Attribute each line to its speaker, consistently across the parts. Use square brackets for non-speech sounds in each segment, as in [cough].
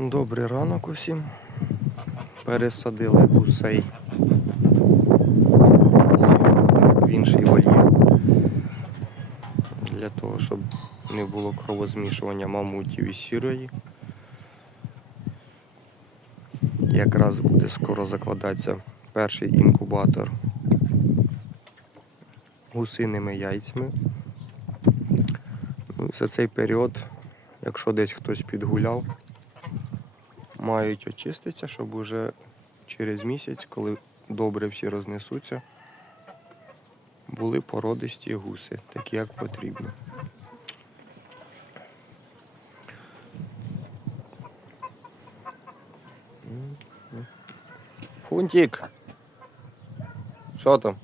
Speaker 1: Добрий ранок усім. Пересадили гусей в інший вольєр. Для того, щоб не було кровозмішування мамутів і сірої. Якраз буде скоро закладатися перший інкубатор гусиними яйцями. Ну, за цей період, якщо десь хтось підгуляв, мають очиститися, щоб уже через місяць, коли добре всі рознесуться, були породисті гуси, такі як потрібно. Фунтик. Що там?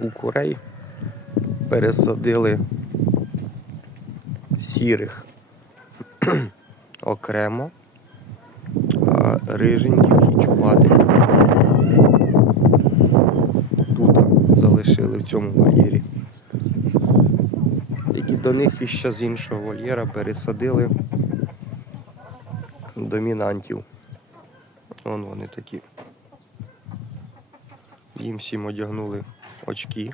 Speaker 1: У курей пересадили сірих окремо, а риженьких і чубатеньких тут залишили в цьому вольєрі. Які до них іще з іншого вольєра пересадили домінантів. Вон вони такі. Їм всім одягнули очки.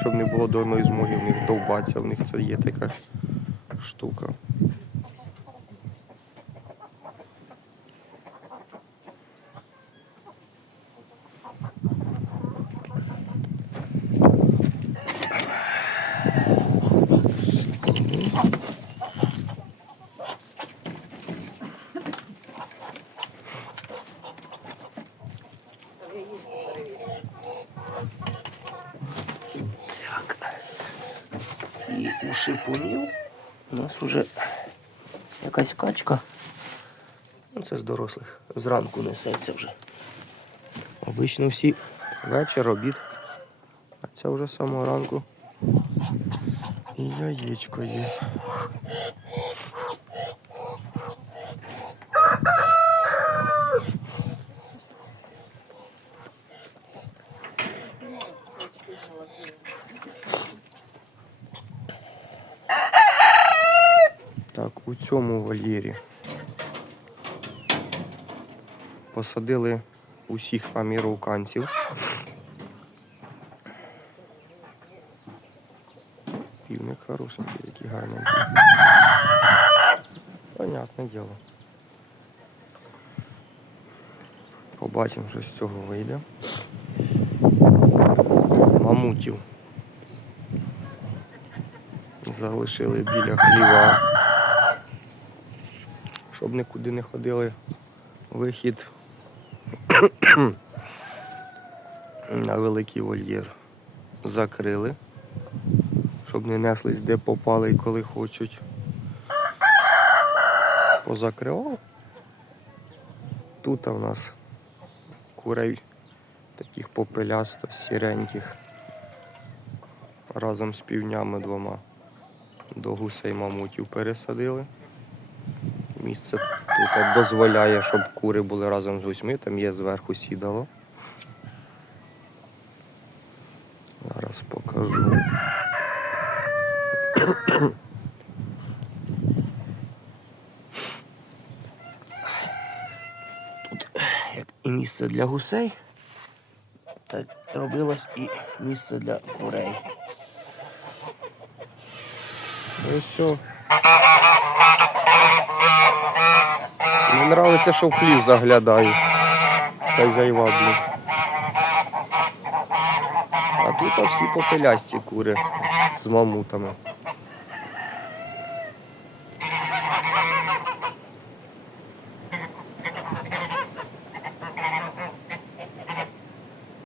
Speaker 1: Щоб не було дурної змоги в них довбатися, в них це є така штука. Шипунів у нас вже якась качка. Ну, це з дорослих. Зранку несеться вже. Обично всі вечір, обід. А це вже самого ранку. І яєчко є. Так, у цьому вольєрі посадили усіх аміровканців. Півник хорошенький, який гарненький. Понятне діло. Побачимо, що з цього вийде. Мамутів залишили біля хліва щоб нікуди не ходили. Вихід [clears throat] на великий вольєр закрили, щоб не неслись де попали і коли хочуть. Позакривав. Тут у нас курей таких попелясто сіреньких разом з півнями двома до гусей мамутів пересадили. Місце тут дозволяє, щоб кури були разом з гусьми, там є зверху сідало. Зараз покажу. Тут як і місце для гусей, так робилось і місце для курей. Ось все. Нравиться, що в хлів заглядаю. Хазяйва, блін. А тут всі попелясті кури з мамутами.